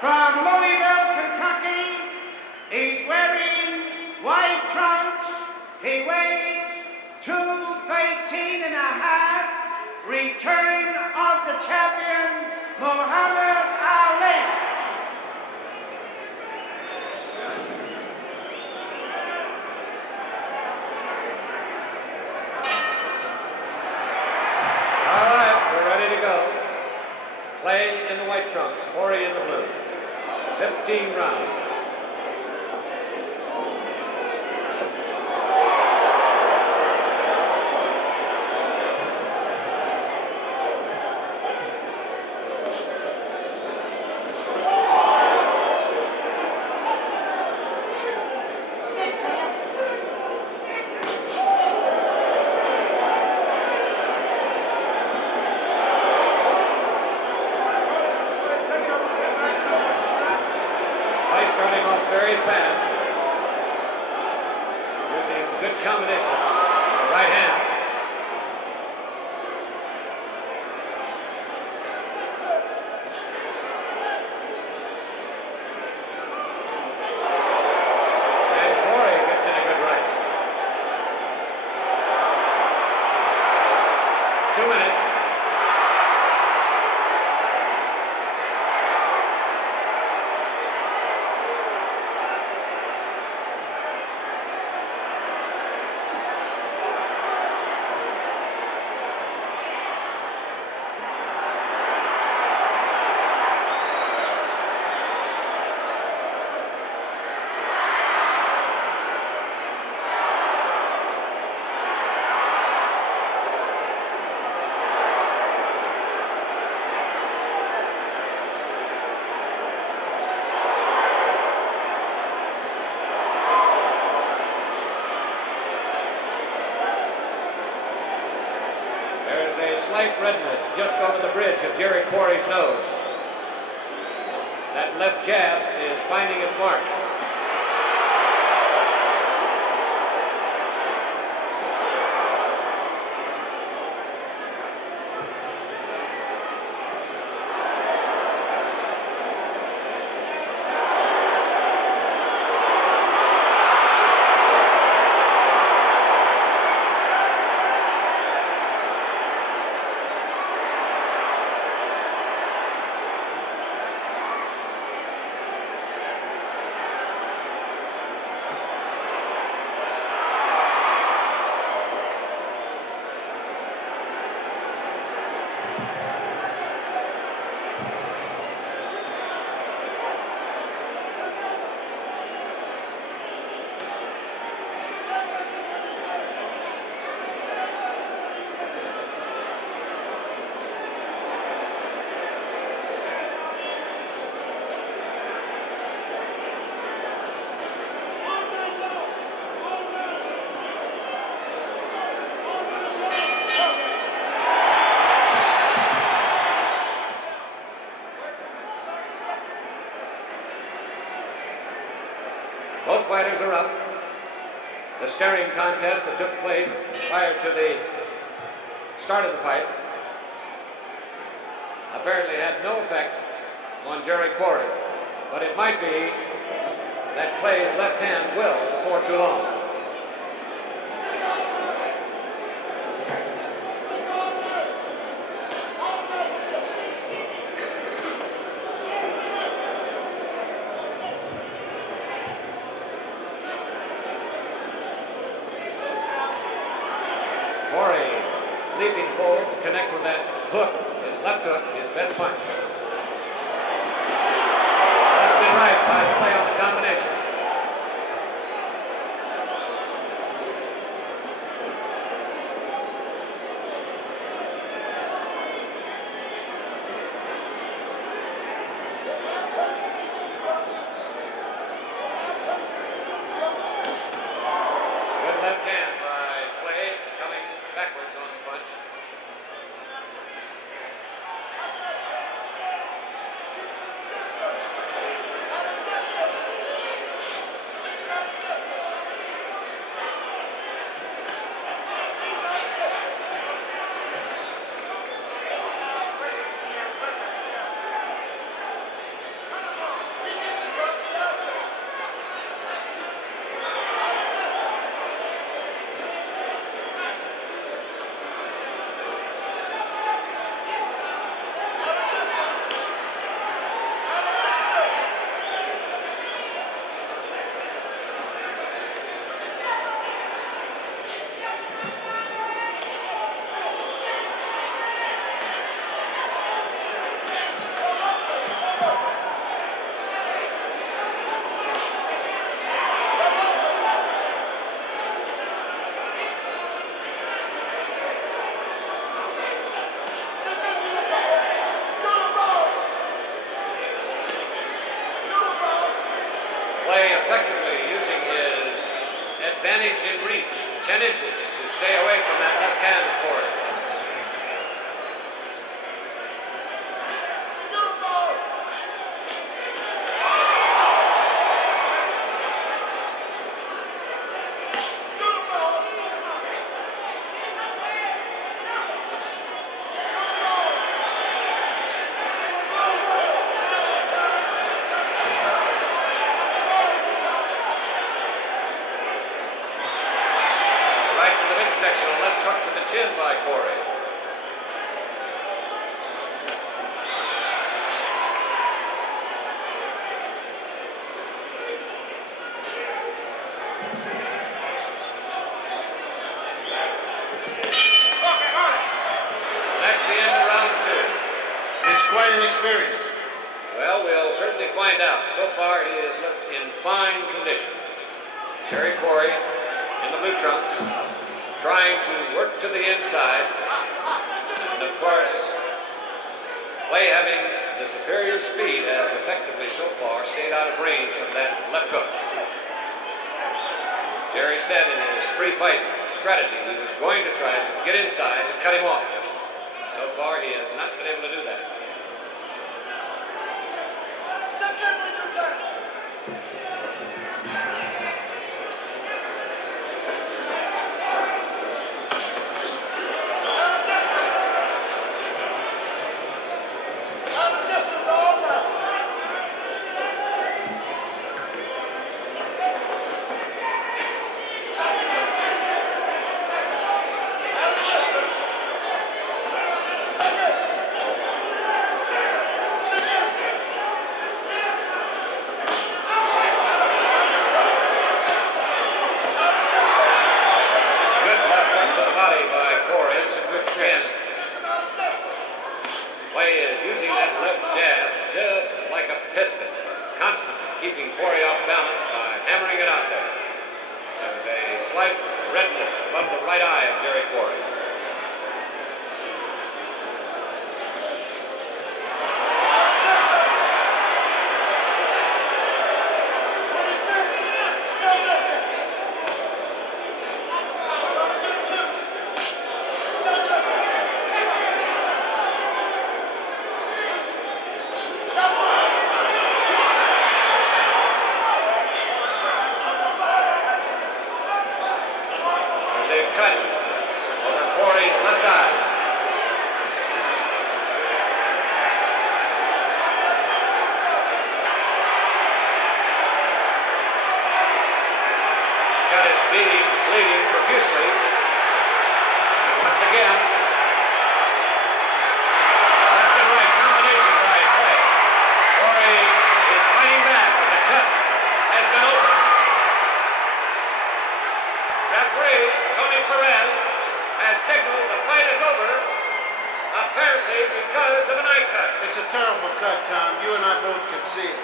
from Louisville, Kentucky. He's wearing white trunks. He weighs 213 and a half. Return of the champion, Muhammad Ali. All right, we're ready to go. Clay in the white trunks, Quarry in the blue. 15 rounds. Starting off very fast, using good combination. The right hand. And Quarry gets in a good right. 2 minutes. There's a slight redness just over the bridge of Jerry Quarry's nose. That left jab is finding its mark. Both fighters are up. The staring contest that took place prior to the start of the fight apparently had no effect on Jerry Quarry, but it might be that Clay's left hand will before too long. Quarry leaping forward to connect with that hook, his left hook, his best punch. Left and right by Clay on the combination. Good left hand by Clay, coming backwards on the punch. effectively using his advantage in reach, 10 inches, to stay away from that left hand of Quarry's. Midsection, left hook to the chin by Quarry. That's the end of round 2. It's quite an experience. Well, we'll certainly find out. So far, he has looked in fine condition. Jerry Quarry in the blue trunks, trying to work to the inside, and of course, Clay, having the superior speed, has effectively so far stayed out of range of that left hook. Jerry said in his pre-fight strategy he was going to try to get inside and cut him off. So far, he has not been able to do that. Clay is using that left jab just like a piston, constantly keeping Quarry off balance by hammering it out there. There's a slight redness above the right eye of Jerry Quarry. Cut over Quarry's left eye. Got his bleeding profusely. Once again, left and right combination by Clay. Quarry is fighting back, but the cut has been opened. Referee Perez has signaled the fight is over, apparently because of an eye cut. It's a terrible cut, Tom. You and I both can see it.